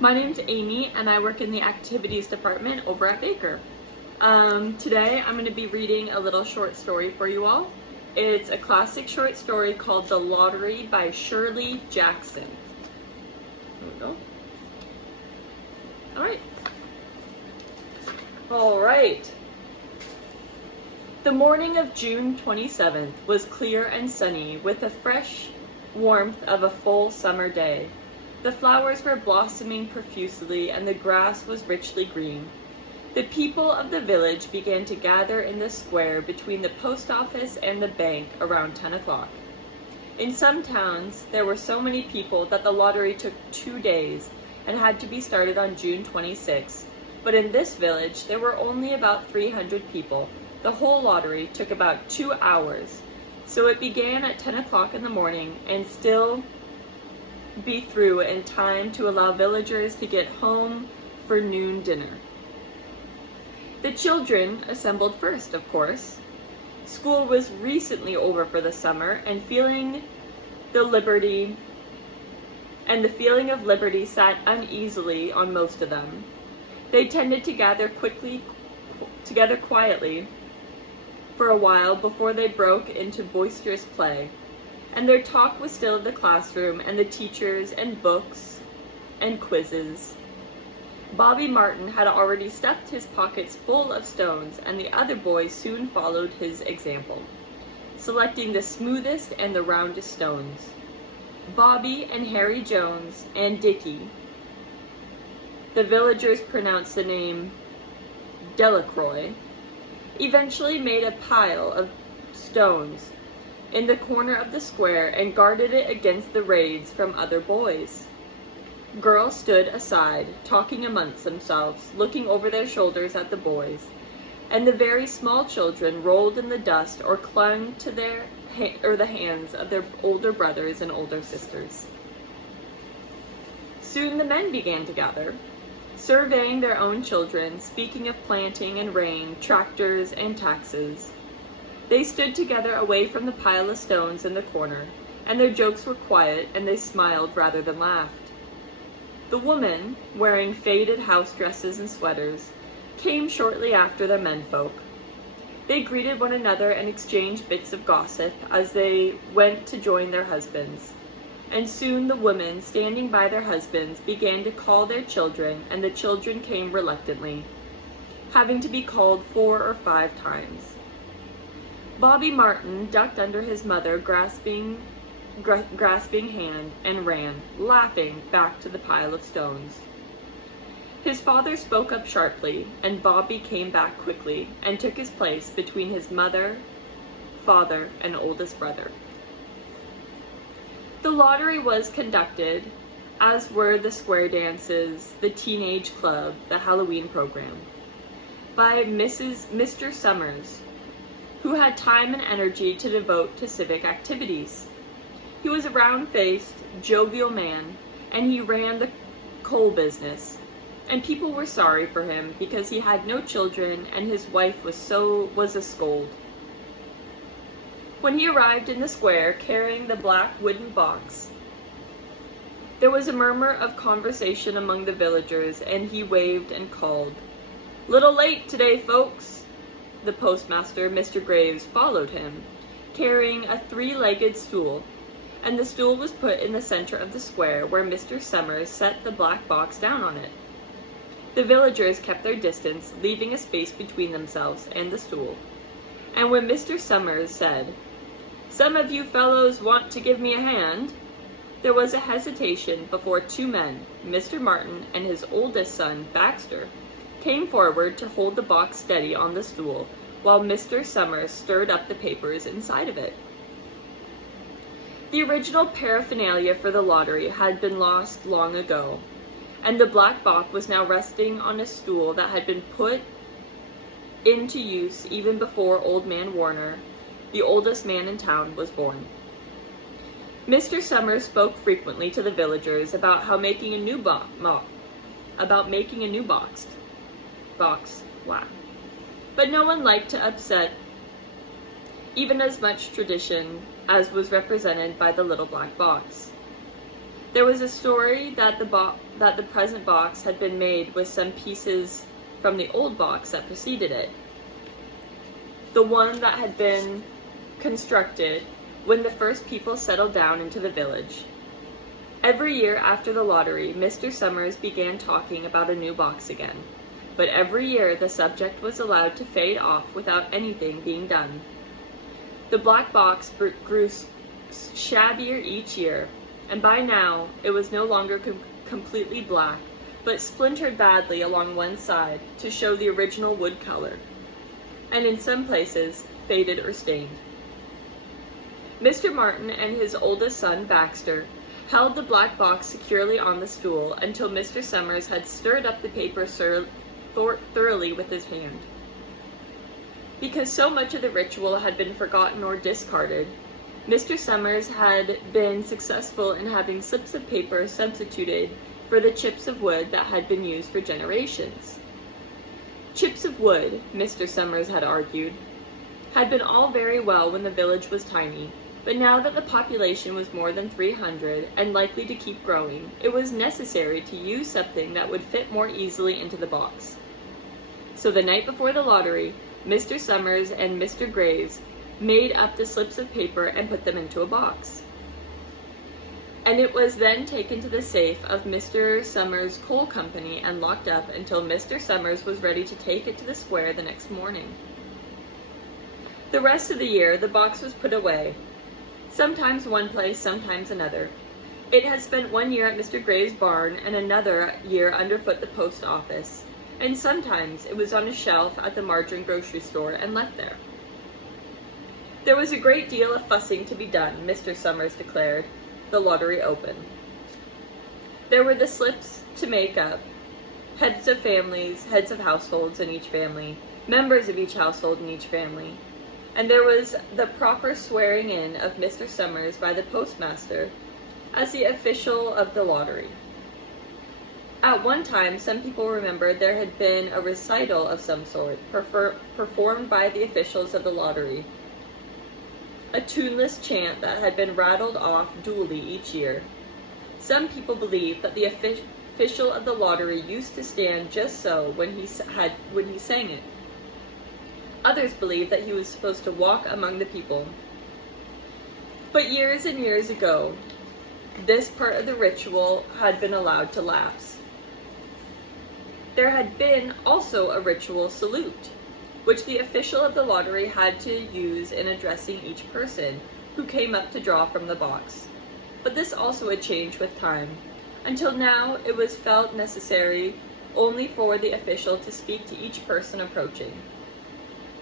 My name's Amy and I work in the activities department over at Baker. Today I'm going to be reading a little short story for you all. It's a classic short story called The Lottery by Shirley Jackson. There we go. Alright. The morning of June 27th was clear and sunny with the fresh warmth of a full summer day. The flowers were blossoming profusely and the grass was richly green. The people of the village began to gather in the square between the post office and the bank around 10 o'clock. In some towns, there were so many people that the lottery took 2 days and had to be started on June 26. But in this village, there were only about 300 people. The whole lottery took about 2 hours. So it began at 10 o'clock in the morning and still be through in time to allow villagers to get home for noon dinner. The children assembled first, of course. School was recently over for the summer, and the feeling of liberty sat uneasily on most of them. They tended to gather together quietly for a while before they broke into boisterous play. And their talk was still of the classroom and the teachers and books and quizzes. Bobby Martin had already stuffed his pockets full of stones, and the other boys soon followed his example, selecting the smoothest and the roundest stones. Bobby and Harry Jones and Dickie, the villagers pronounced the name Delacroix, eventually made a pile of stones in the corner of the square and guarded it against the raids from other boys. Girls stood aside, talking amongst themselves, looking over their shoulders at the boys, and the very small children rolled in the dust or clung to the hands of their older brothers and older sisters. Soon the men began to gather, surveying their own children, speaking of planting and rain, tractors and taxes. They stood together away from the pile of stones in the corner, and their jokes were quiet, and they smiled rather than laughed. The women, wearing faded house dresses and sweaters, came shortly after the menfolk. They greeted one another and exchanged bits of gossip as they went to join their husbands. And soon the women, standing by their husbands, began to call their children, and the children came reluctantly, having to be called 4 or 5 times. Bobby Martin ducked under his mother, grasping hand, and ran, laughing, back to the pile of stones. His father spoke up sharply, and Bobby came back quickly and took his place between his mother, father, and oldest brother. The lottery was conducted, as were the square dances, the teenage club, the Halloween program, by Mr. Summers, who had time and energy to devote to civic activities. He was a round-faced, jovial man, and he ran the coal business, and people were sorry for him because he had no children and his wife was a scold. When he arrived in the square carrying the black wooden box, there was a murmur of conversation among the villagers, and he waved and called, "Little late today, folks." The postmaster, Mr. Graves, followed him, carrying a 3-legged stool, and the stool was put in the center of the square where Mr. Summers set the black box down on it. The villagers kept their distance, leaving a space between themselves and the stool. And when Mr. Summers said, "Some of you fellows want to give me a hand," there was a hesitation before 2 men, Mr. Martin and his oldest son, Baxter, came forward to hold the box steady on the stool while Mr. Summers stirred up the papers inside of it. The original paraphernalia for the lottery had been lost long ago, and the black box was now resting on a stool that had been put into use even before Old Man Warner, the oldest man in town, was born. Mr. Summers spoke frequently to the villagers about making a new box. But no one liked to upset even as much tradition as was represented by the little black box. There was a story that the present box had been made with some pieces from the old box that preceded it, the one that had been constructed when the first people settled down into the village. Every year after the lottery, Mr. Summers began talking about a new box again, but every year the subject was allowed to fade off without anything being done. The black box grew shabbier each year, and by now it was no longer completely black, but splintered badly along one side to show the original wood color, and in some places faded or stained. Mr. Martin and his oldest son, Baxter, held the black box securely on the stool until Mr. Summers had stirred up the paper thoroughly with his hand. Because so much of the ritual had been forgotten or discarded, Mr. Summers had been successful in having slips of paper substituted for the chips of wood that had been used for generations. Chips of wood, Mr. Summers had argued, had been all very well when the village was tiny, but now that the population was more than 300 and likely to keep growing, it was necessary to use something that would fit more easily into the box. So the night before the lottery, Mr. Summers and Mr. Graves made up the slips of paper and put them into a box. And it was then taken to the safe of Mr. Summers' coal company and locked up until Mr. Summers was ready to take it to the square the next morning. The rest of the year, the box was put away, sometimes one place, sometimes another. It had spent 1 year at Mr. Graves' barn and another year underfoot the post office, and sometimes it was on a shelf at the margarine grocery store and left there. There was a great deal of fussing to be done, Mr. Summers declared. The lottery opened. There were the slips to make up, heads of families, heads of households in each family, members of each household in each family, and there was the proper swearing in of Mr. Summers by the postmaster as the official of the lottery. At one time, some people remembered there had been a recital of some sort performed by the officials of the lottery, a tuneless chant that had been rattled off duly each year. Some people believed that the official of the lottery used to stand just so when he sang it. Others believed that he was supposed to walk among the people. But years and years ago, this part of the ritual had been allowed to lapse. There had been also a ritual salute, which the official of the lottery had to use in addressing each person who came up to draw from the box. But this also had changed with time. Until now, it was felt necessary only for the official to speak to each person approaching.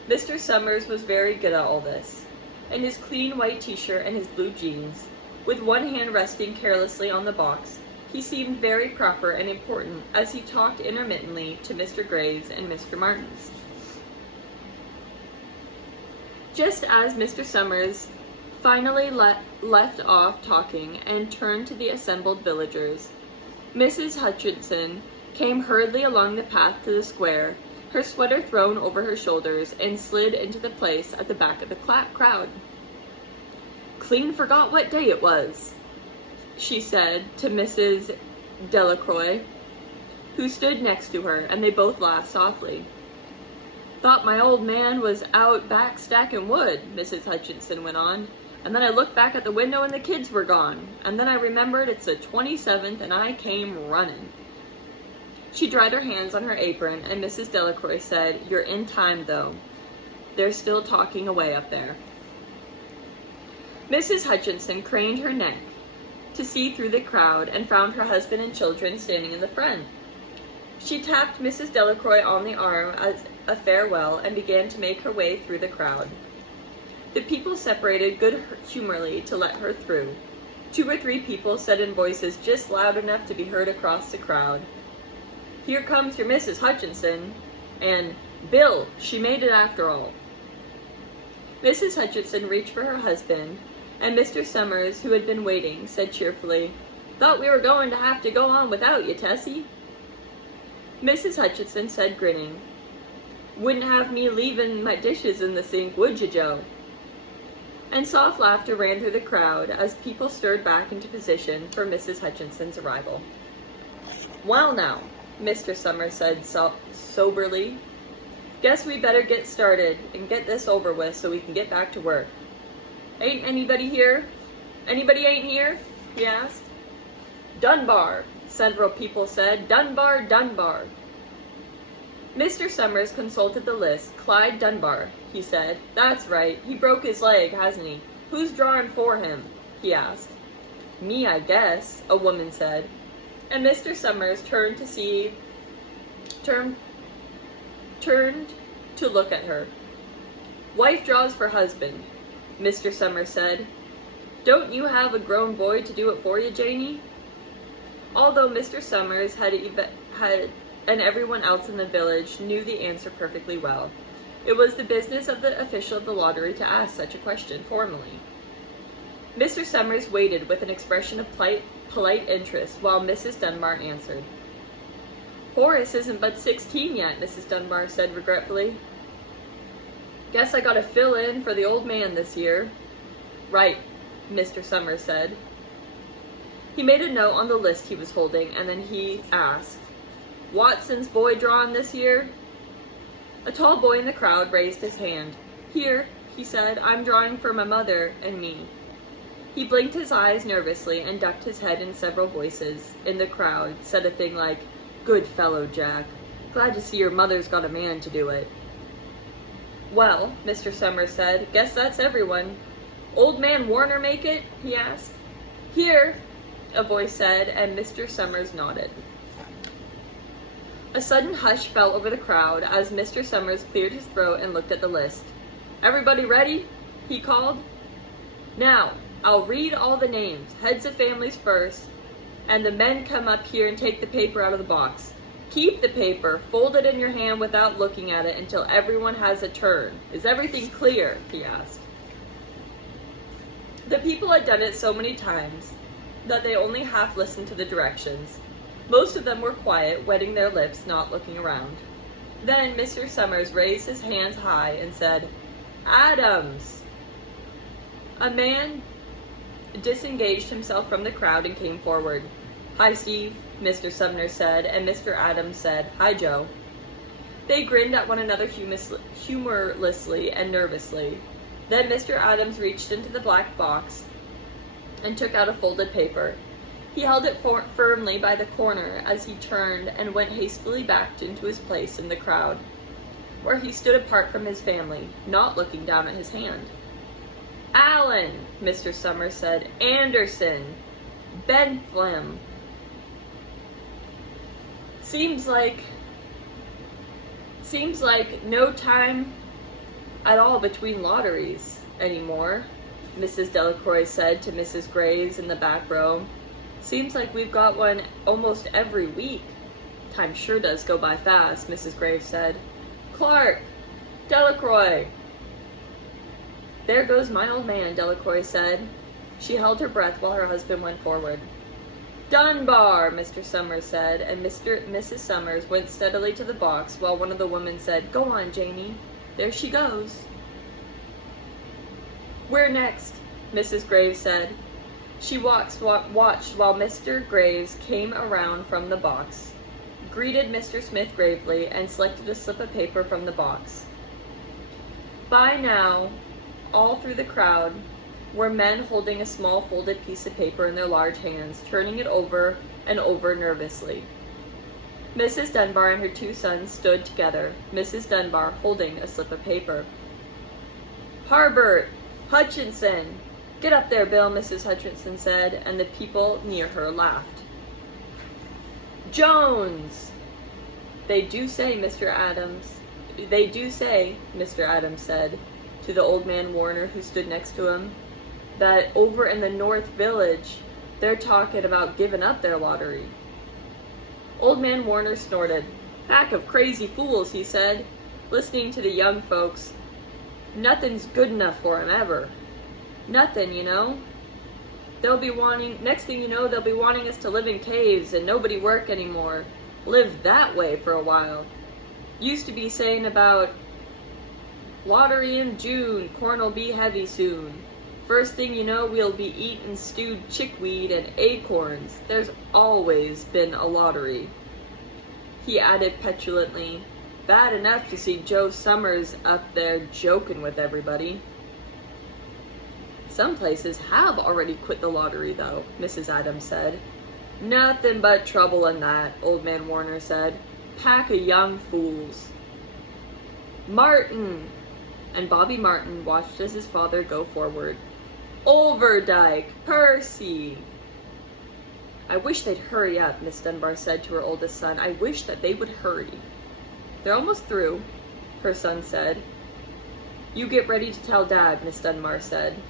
Mr. Summers was very good at all this. In his clean white t-shirt and his blue jeans, with one hand resting carelessly on the box, he seemed very proper and important as he talked intermittently to Mr. Graves and Mr. Martins. Just as Mr. Summers finally left off talking and turned to the assembled villagers, Mrs. Hutchinson came hurriedly along the path to the square, her sweater thrown over her shoulders, and slid into the place at the back of the crowd. "Clean forgot what day it was," she said to Mrs. Delacroix, who stood next to her, and they both laughed softly. "Thought my old man was out back stacking wood," Mrs. Hutchinson went on, "and then I looked back at the window and the kids were gone, and then I remembered it's the 27th and I came running." She dried her hands on her apron, and Mrs. Delacroix said, "You're in time, though. They're still talking away up there." Mrs. Hutchinson craned her neck to see through the crowd and found her husband and children standing in the front. She tapped Mrs. Delacroix on the arm as a farewell and began to make her way through the crowd. The people separated good-humoredly to let her through. 2 or 3 people said in voices just loud enough to be heard across the crowd, "Here comes your Mrs. Hutchinson," and "Bill, she made it after all." Mrs. Hutchinson reached for her husband, and Mr. Summers, who had been waiting, said cheerfully, "Thought we were going to have to go on without you, Tessie." Mrs. Hutchinson said, grinning, "Wouldn't have me leaving my dishes in the sink, would you, Joe?" and soft laughter ran through the crowd as people stirred back into position for Mrs. Hutchinson's arrival. "Well now," Mr. Summers said soberly, "guess we better get started and get this over with so we can get back to work. Ain't anybody here? Anybody ain't here?" he asked. "Dunbar," several people said. "Dunbar, Dunbar." Mr. Summers consulted the list. "Clyde Dunbar," he said. "That's right. He broke his leg, hasn't he? Who's drawing for him?" he asked. "Me, I guess," a woman said. And Mr. Summers turned to look at her. "Wife draws for husband," Mr. Summers said. "Don't you have a grown boy to do it for you, Janie?" Although Mr. Summers and everyone else in the village knew the answer perfectly well, it was the business of the official of the lottery to ask such a question formally. Mr. Summers waited with an expression of polite interest while Mrs. Dunbar answered. "Horace isn't but 16 yet," Mrs. Dunbar said regretfully. "Guess I gotta fill in for the old man this year." "Right," Mr. Summers said. He made a note on the list he was holding, and then he asked, "Watson's boy drawing this year?" A tall boy in the crowd raised his hand. "Here," he said, "I'm drawing for my mother and me." He blinked his eyes nervously and ducked his head, and several voices in the crowd said a thing like, "Good fellow, Jack. Glad to see your mother's got a man to do it." "Well," Mr. Summers said, "guess that's everyone. Old man Warner make it?" he asked. "Here," a voice said, and Mr. Summers nodded. A sudden hush fell over the crowd as Mr. Summers cleared his throat and looked at the list. "Everybody ready?" he called. "Now, I'll read all the names, heads of families first, and the men come up here and take the paper out of the box. Keep the paper, fold it in your hand without looking at it until everyone has a turn. Is everything clear?" he asked. The people had done it so many times that they only half listened to the directions. Most of them were quiet, wetting their lips, not looking around. Then Mr. Summers raised his hands high and said, "Adams!" A man disengaged himself from the crowd and came forward. "Hi, Steve," Mr. Sumner said, and Mr. Adams said, "Hi, Joe." They grinned at one another humorlessly and nervously. Then Mr. Adams reached into the black box and took out a folded paper. He held it firmly by the corner as he turned and went hastily back into his place in the crowd, where he stood apart from his family, not looking down at his hand. "Allen," Mr. Summers said. "Anderson. Bentham. Seems like no time at all between lotteries anymore," Mrs. Delacroix said to Mrs. Graves in the back row. "Seems like we've got one almost every week." "Time sure does go by fast," Mrs. Graves said. "Clark! Delacroix!" "There goes my old man," Delacroix said. She held her breath while her husband went forward. "Dunbar," Mr. Summers said, and Mrs. Summers went steadily to the box while one of the women said, "Go on, Janie. There she goes." "Where next?" Mrs. Graves said. She watched while Mr. Graves came around from the box, greeted Mr. Smith gravely, and selected a slip of paper from the box. By now, all through the crowd were men holding a small folded piece of paper in their large hands, turning it over and over nervously. Mrs. Dunbar and her two sons stood together, Mrs. Dunbar holding a slip of paper. "Harbert! Hutchinson! Get up there, Bill," Mrs. Hutchinson said, and the people near her laughed. "Jones!" They do say, Mr. Adams, said to the old man Warner who stood next to him, "that over in the North Village, they're talking about giving up their lottery." Old man Warner snorted. "Pack of crazy fools," he said, listening to the young folks. "Nothing's good enough for 'em ever. Nothing, you know. Next thing you know, they'll be wanting us to live in caves and nobody work anymore. Live that way for a while. Used to be saying about lottery in June, corn'll be heavy soon. First thing you know, we'll be eating stewed chickweed and acorns. There's always been a lottery. He added petulantly, bad enough to see Joe Summers up there joking with everybody. Some places have already quit the lottery, though, Mrs. Adams said. Nothing but trouble in that, Old Man Warner said. Pack of young fools. Martin! And Bobby Martin watched as his father go forward. Overdyke! Percy! I wish they'd hurry up, Miss Dunbar said to her oldest son. I wish that they would hurry. They're almost through, her son said. You get ready to tell Dad, Miss Dunbar said.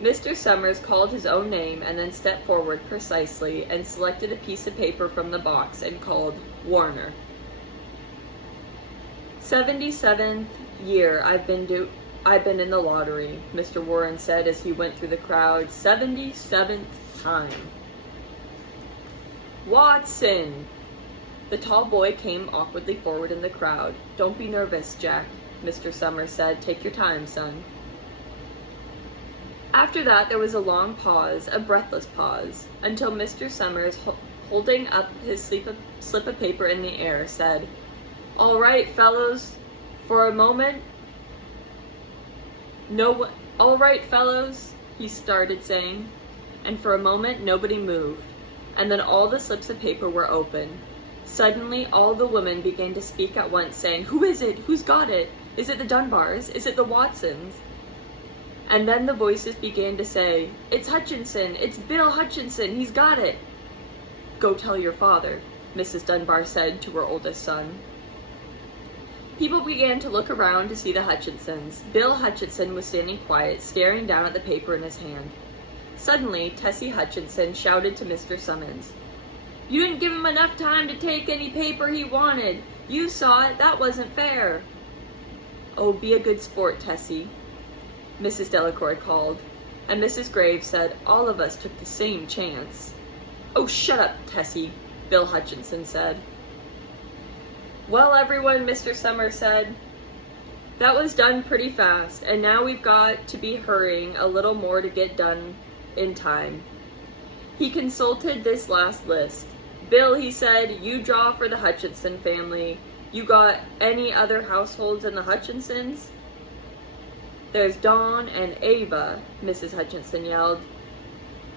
Mr. Summers called his own name and then stepped forward precisely and selected a piece of paper from the box and called Warner. 77th year I've been in the lottery, Mr. Warren said as he went through the crowd. 77th time. Watson! The tall boy came awkwardly forward in the crowd. Don't be nervous, Jack, Mr. Summers said. Take your time, son. After that, there was a long pause, a breathless pause, until Mr. Summers, holding up his slip of paper in the air, said, All right, fellows, for a moment. All right, fellows, he started saying, and for a moment nobody moved, and then all the slips of paper were open. Suddenly, all the women began to speak at once, saying, Who is it? Who's got it? Is it the Dunbars? Is it the Watsons? And then the voices began to say, It's Hutchinson! It's Bill Hutchinson! He's got it! Go tell your father, Mrs. Dunbar said to her oldest son. People began to look around to see the Hutchinsons. Bill Hutchinson was standing quiet, staring down at the paper in his hand. Suddenly, Tessie Hutchinson shouted to Mr. Summons, You didn't give him enough time to take any paper he wanted. You saw it. That wasn't fair. Oh, be a good sport, Tessie, Mrs. Delacour called, and Mrs. Graves said, All of us took the same chance. Oh, shut up, Tessie, Bill Hutchinson said. Well, everyone, Mr. Summers said, that was done pretty fast, and now we've got to be hurrying a little more to get done in time. He consulted this last list. Bill, he said, you draw for the Hutchinson family. You got any other households in the Hutchinsons? There's Dawn and Ava, Mrs. Hutchinson yelled.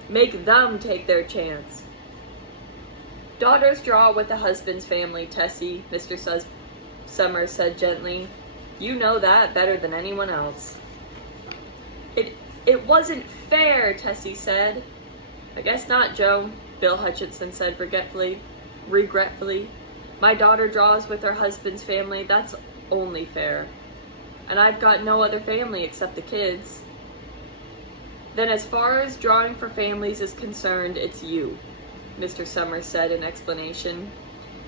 Make them take their chance. Daughters draw with the husband's family, Tessie, Mr. Summers said gently. You know that better than anyone else. It wasn't fair, Tessie said. I guess not, Joe, Bill Hutchinson said regretfully. My daughter draws with her husband's family. That's only fair. And I've got no other family except the kids. Then as far as drawing for families is concerned, it's you, Mr. Summers said in explanation.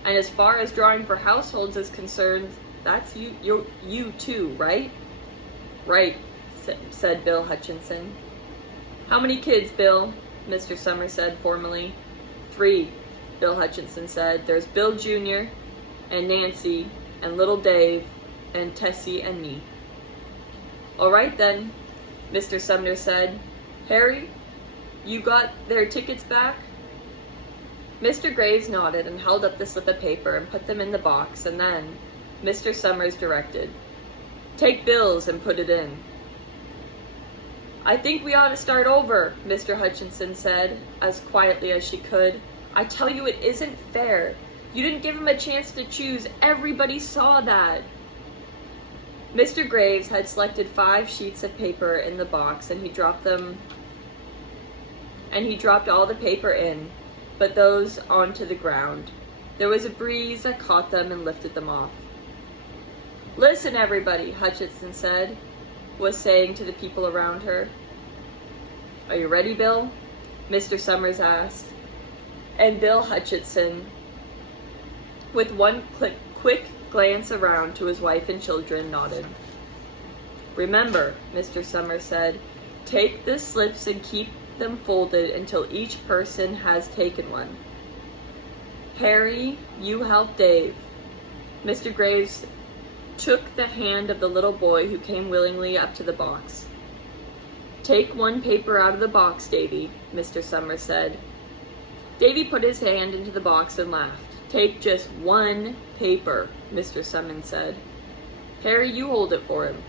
And as far as drawing for households is concerned, that's you too, right? Right, said Bill Hutchinson. How many kids, Bill? Mr. Summers said formally. 3, Bill Hutchinson said. There's Bill Jr. and Nancy and little Dave and Tessie and me. All right then, Mr. Sumner said. Harry, you got their tickets back? Mr. Graves nodded and held up the slip of paper and put them in the box, and then Mr. Summers directed, Take Bill's and put it in. I think we ought to start over, Mr. Hutchinson said, as quietly as she could. I tell you it isn't fair. You didn't give him a chance to choose. Everybody saw that. Mr. Graves had selected 5 sheets of paper in the box, and he dropped all the paper in, but those onto the ground. There was a breeze that caught them and lifted them off. Listen, everybody, Hutchinson was saying to the people around her. Are you ready, Bill? Mr. Summers asked. And Bill Hutchinson, with one quick glance around to his wife and children, nodded. Remember, Mr. Summers said, take the slips and keep them folded until each person has taken one. Harry, you help Dave. Mr. Graves took the hand of the little boy who came willingly up to the box. "Take one paper out of the box, Davy," Mr. Summers said. Davy put his hand into the box and laughed. "Take just one paper," Mr. Summers said. "Harry, you hold it for him."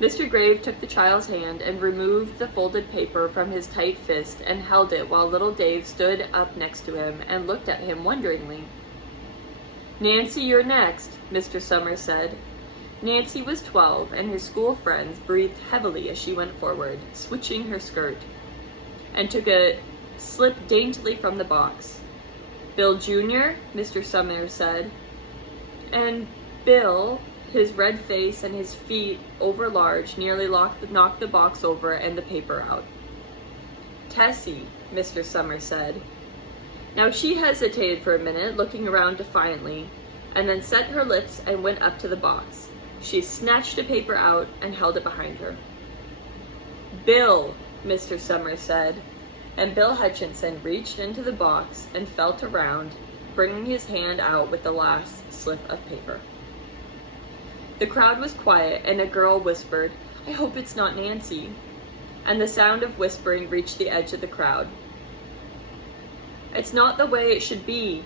Mr. Grave took the child's hand and removed the folded paper from his tight fist and held it while little Dave stood up next to him and looked at him wonderingly. "Nancy, you're next," Mr. Summers said. Nancy was 12, and her school friends breathed heavily as she went forward, switching her skirt, and took a slip daintily from the box. "Bill Jr., Mr. Summers said. And Bill, his red face and his feet overlarge, nearly knocked the box over and the paper out. "Tessie," Mr. Summers said. Now she hesitated for a minute, looking around defiantly, and then set her lips and went up to the box. She snatched a paper out and held it behind her. "Bill," Mr. Summers said, and Bill Hutchinson reached into the box and felt around, bringing his hand out with the last slip of paper. The crowd was quiet, and a girl whispered, "I hope it's not Nancy," and the sound of whispering reached the edge of the crowd. "It's not the way it should be,"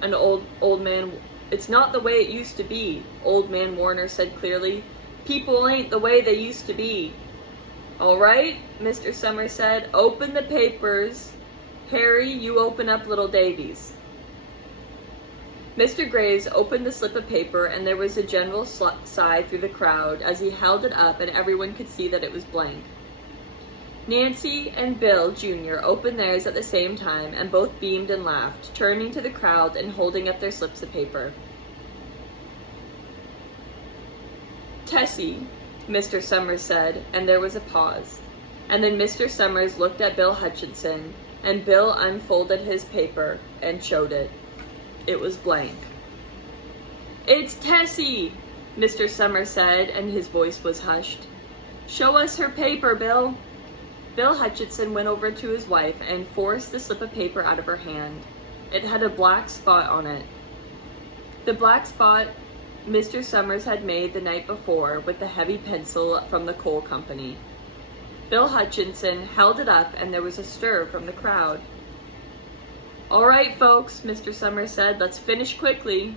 an old man. "It's not the way it used to be," Old Man Warner said clearly. "People ain't the way they used to be." "All right," Mr. Summers said. "Open the papers. Harry, you open up little Davy's." Mr. Graves opened the slip of paper, and there was a general sigh through the crowd as he held it up, and everyone could see that it was blank. Nancy and Bill Jr. opened theirs at the same time, and both beamed and laughed, turning to the crowd and holding up their slips of paper. "Tessie," Mr. Summers said, and there was a pause. And then Mr. Summers looked at Bill Hutchinson, and Bill unfolded his paper and showed it. It was blank. "It's Tessie," Mr. Summers said, and his voice was hushed. "Show us her paper, Bill." Bill Hutchinson went over to his wife and forced the slip of paper out of her hand. It had a black spot on it. The black spot Mr. Summers had made the night before with the heavy pencil from the coal company. Bill Hutchinson held it up, and there was a stir from the crowd. "All right, folks," Mr. Summers said, "let's finish quickly."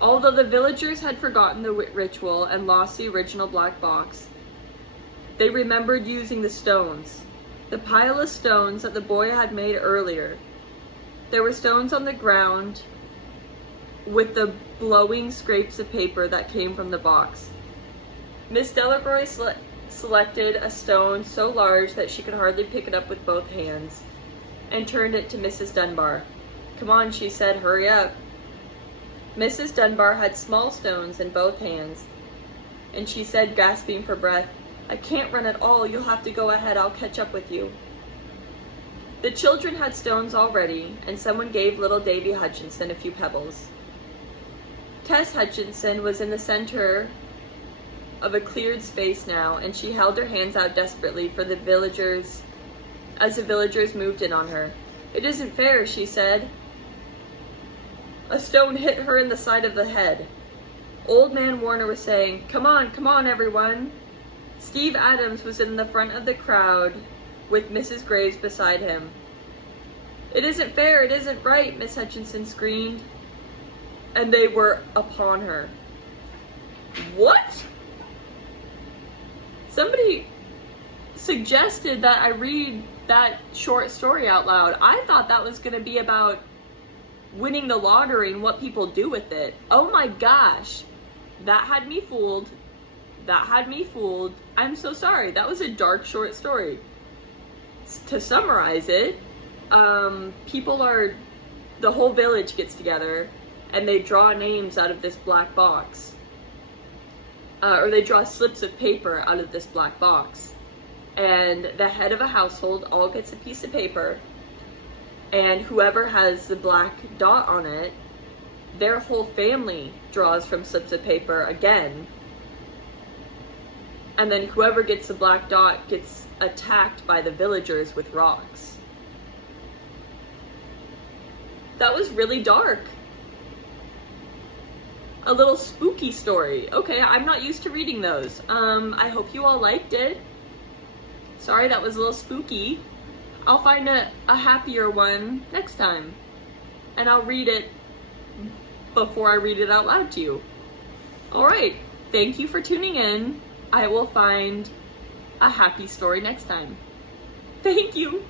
Although the villagers had forgotten the ritual and lost the original black box, they remembered using the stones, the pile of stones that the boy had made earlier. There were stones on the ground with the blowing scrapes of paper that came from the box. Miss Delacroix selected a stone so large that she could hardly pick it up with both hands, and turned it to Mrs. Dunbar. "Come on," she said, "hurry up." Mrs. Dunbar had small stones in both hands, and she said, gasping for breath, "I can't run at all. You'll have to go ahead. I'll catch up with you." The children had stones already, and someone gave little Davy Hutchinson a few pebbles. Tess Hutchinson was in the center of a cleared space now, and she held her hands out desperately for the villagers as the villagers moved in on her. "It isn't fair," she said. A stone hit her in the side of the head. Old Man Warner was saying, come on, everyone." Steve Adams was in the front of the crowd with Mrs. Graves beside him. "It isn't fair, it isn't right," Miss Hutchinson screamed. And they were upon her. "What?" Somebody suggested that I read that short story out loud. I thought that was going to be about winning the lottery and what people do with it. Oh my gosh. That had me fooled. I'm so sorry. That was a dark short story. To summarize it, the whole village gets together and they draw names out of this black box. Or they draw slips of paper out of this black box. And the head of a household all gets a piece of paper, and whoever has the black dot on it, their whole family draws from slips of paper again, and then whoever gets the black dot gets attacked by the villagers with rocks. That was really dark. A little spooky story. Okay, I'm not used to reading those. I hope you all liked it. Sorry that was a little spooky. I'll find a happier one next time. And I'll read it before I read it out loud to you. Alright, thank you for tuning in. I will find a happy story next time. Thank you.